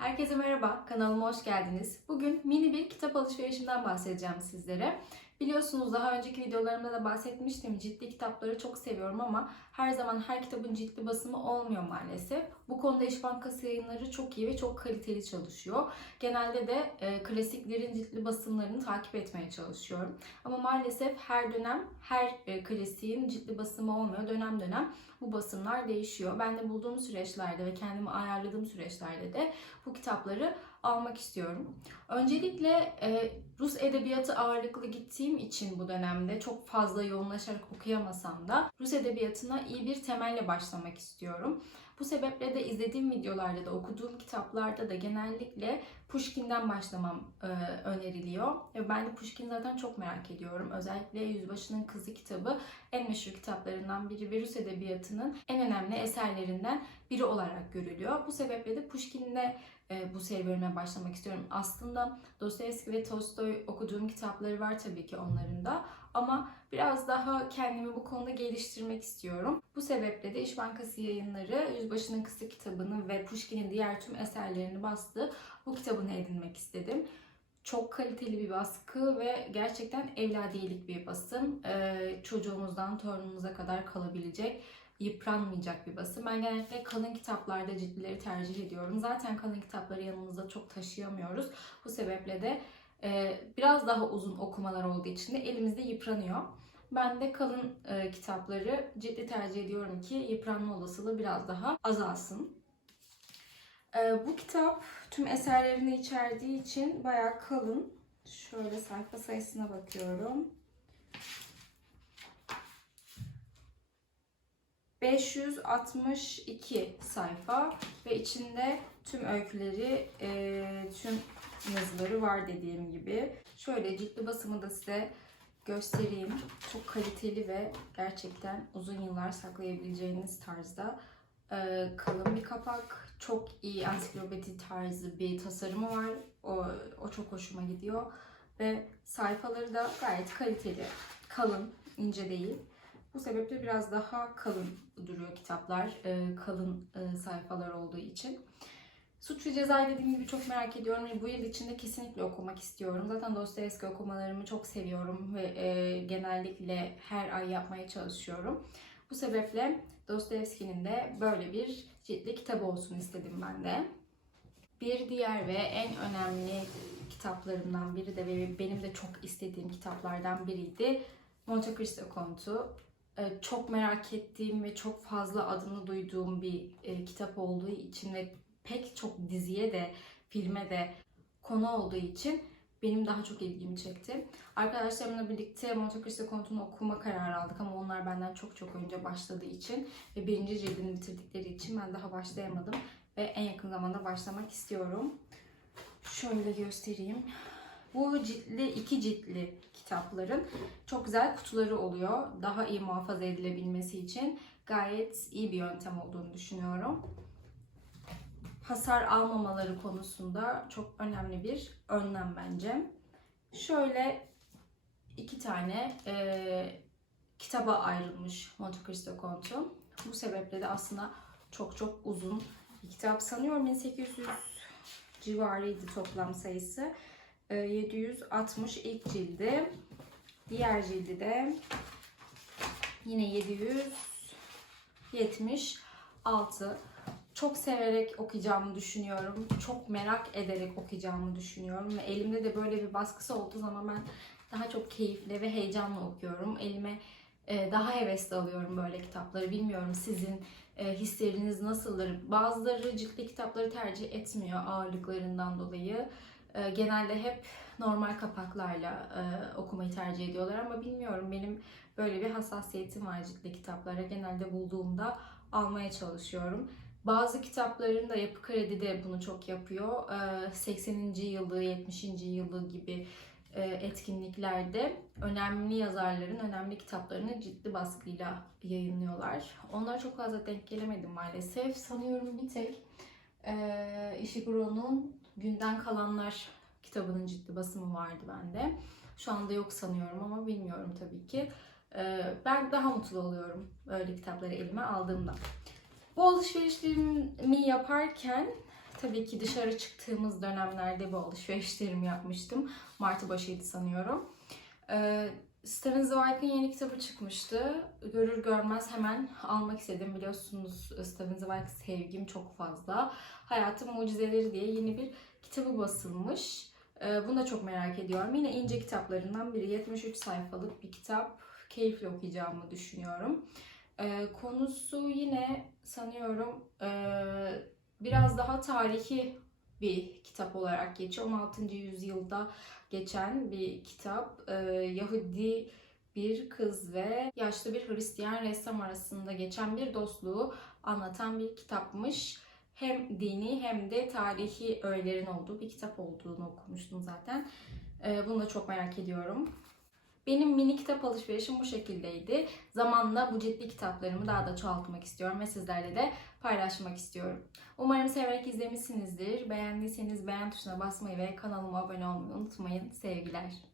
Herkese merhaba, kanalıma hoş geldiniz. Bugün mini bir kitap alışverişinden bahsedeceğim sizlere. Biliyorsunuz daha önceki videolarımda da bahsetmiştim. Ciltli kitapları çok seviyorum ama her zaman her kitabın ciltli basımı olmuyor maalesef. Bu konuda İş Bankası yayınları çok iyi ve çok kaliteli çalışıyor. Genelde de e, klasiklerin ciltli basımlarını takip etmeye çalışıyorum. Ama maalesef her dönem her e, klasiğin ciltli basımı olmuyor. Dönem dönem bu basımlar değişiyor. Ben de bulduğum süreçlerde ve kendimi ayarladığım süreçlerde de bu kitapları almak istiyorum. Öncelikle e, Rus edebiyatı ağırlıklı gittiğim için bu dönemde çok fazla yoğunlaşarak okuyamasam da Rus edebiyatına iyi bir temelle başlamak istiyorum. Bu sebeple de izlediğim videolarda da okuduğum kitaplarda da genellikle Pushkin'den başlamam e, öneriliyor. Ve ben de Pushkin zaten çok merak ediyorum. Özellikle Yüzbaşı'nın Kızı kitabı en meşhur kitaplarından biri ve Rus edebiyatının en önemli eserlerinden biri olarak görülüyor. Bu sebeple de Pushkin'de e, bu serüvenime başlamak istiyorum. Aslında Dostoyevski ve Tolstoy okuduğum kitapları var tabii ki onların da. Ama biraz daha kendimi bu konuda geliştirmek istiyorum. Bu sebeple de İş Bankası yayınları Yüzbaşı'nın Kısa kitabını ve Pushkin'in diğer tüm eserlerini bastı. Bu kitabını edinmek istedim. Çok kaliteli bir baskı ve gerçekten evladiyelik bir basım. Ee, çocuğumuzdan torunumuza kadar kalabilecek yıpranmayacak bir basım. Ben genellikle kalın kitaplarda ciltlileri tercih ediyorum. Zaten kalın kitapları yanımızda çok taşıyamıyoruz. Bu sebeple de e, biraz daha uzun okumalar olduğu için de elimizde yıpranıyor. Ben de kalın e, kitapları ciddi tercih ediyorum ki yıpranma olasılığı biraz daha azalsın. E, bu kitap tüm eserlerini içerdiği için bayağı kalın. Şöyle sayfa sayısına bakıyorum. 562 sayfa ve içinde tüm öyküleri, e, tüm yazıları var dediğim gibi. Şöyle ciltli basımı da size göstereyim. Çok kaliteli ve gerçekten uzun yıllar saklayabileceğiniz tarzda e, kalın bir kapak. Çok iyi ansiklopedi tarzı bir tasarımı var. O, o çok hoşuma gidiyor. Ve sayfaları da gayet kaliteli. Kalın, ince değil. Bu sebeple biraz daha kalın duruyor kitaplar. e, kalın e, sayfalar olduğu için. Suç ve Ceza'yı dediğim gibi çok merak ediyorum ve bu yıl içinde kesinlikle okumak istiyorum. Zaten Dostoyevski okumalarımı çok seviyorum ve e, genellikle her ay yapmaya çalışıyorum. Bu sebeple Dostoyevski'nin de böyle bir ciltli kitabı olsun istedim ben de. Bir diğer ve en önemli kitaplarımdan biri de ve benim de çok istediğim kitaplardan biriydi. Monte Cristo Kontu. Ee, Çok merak ettiğim ve çok fazla adını duyduğum bir e, kitap olduğu için ve pek çok diziye de filme de konu olduğu için benim daha çok ilgimi çekti. Arkadaşlarımla birlikte Monte Cristo Kontu'nu okuma kararı aldık ama onlar benden çok çok önce başladığı için ve birinci cildini bitirdikleri için ben daha başlayamadım ve en yakın zamanda başlamak istiyorum. Şöyle göstereyim. Bu ciltli, iki ciltli kitapların çok güzel kutuları oluyor. Daha iyi muhafaza edilebilmesi için gayet iyi bir yöntem olduğunu düşünüyorum. Hasar almamaları konusunda çok önemli bir önlem bence. Şöyle iki tane e, kitaba ayrılmış Monte Cristo Kontu. Bu sebeple de aslında çok çok uzun bir kitap. Sanıyorum 1800 civarıydı toplam sayısı. E, 760 ilk cildi. Diğer cildi de yine 776. Çok severek okuyacağımı düşünüyorum. Çok merak ederek okuyacağımı düşünüyorum. Ve elimde de böyle bir baskısı olduğu zaman ben daha çok keyifle ve heyecanla okuyorum. Elime e, daha hevesli alıyorum böyle kitapları. Bilmiyorum sizin e, hisleriniz nasıldır? Bazıları ciltli kitapları tercih etmiyor ağırlıklarından dolayı. E, Genelde hep normal kapaklarla e, okumayı tercih ediyorlar ama bilmiyorum benim böyle bir hassasiyetim var ciltli kitaplara. Genelde bulduğumda almaya çalışıyorum. Bazı kitapların da Yapı Kredi de bunu çok yapıyor. E, 80. yılı, 70. yılı gibi e, etkinliklerde önemli yazarların önemli kitaplarını ciddi baskıyla yayınlıyorlar. Onlara çok fazla denk gelemedim maalesef. Sanıyorum bir tek e, Ishiguro'nun Günden Kalanlar kitabının ciddi basımı vardı bende. Şu anda yok sanıyorum ama bilmiyorum tabii ki. E, ben daha mutlu oluyorum öyle kitapları elime aldığımda. Bu alışverişlerimi yaparken tabii ki dışarı çıktığımız dönemlerde bu alışverişlerimi yapmıştım. Martı başıydı sanıyorum. Steven Zweig'in yeni kitabı çıkmıştı. Görür görmez hemen almak istedim. Biliyorsunuz Steven Zweig sevgim çok fazla. Hayatın Mucizeleri diye yeni bir kitabı basılmış. Ee, bunu da çok merak ediyorum. Yine ince kitaplarından biri. 73 sayfalık bir kitap. Keyifle okuyacağımı düşünüyorum. Ee, konusu yine sanıyorum biraz daha tarihi bir kitap olarak geçiyor. 16. yüzyılda geçen bir kitap. Ee, Yahudi bir kız ve yaşlı bir Hristiyan ressam arasında geçen bir dostluğu anlatan bir kitapmış. Hem dini hem de tarihi öğelerin olduğu bir kitap olduğunu okumuştum zaten. Ee, bunu da çok merak ediyorum. Benim mini kitap alışverişim bu şekildeydi. Zamanla bu ciddi kitaplarımı daha da çoğaltmak istiyorum ve sizlerle de paylaşmak istiyorum. Umarım severek izlemişsinizdir. Beğendiyseniz beğen tuşuna basmayı ve kanalıma abone olmayı unutmayın. Sevgiler.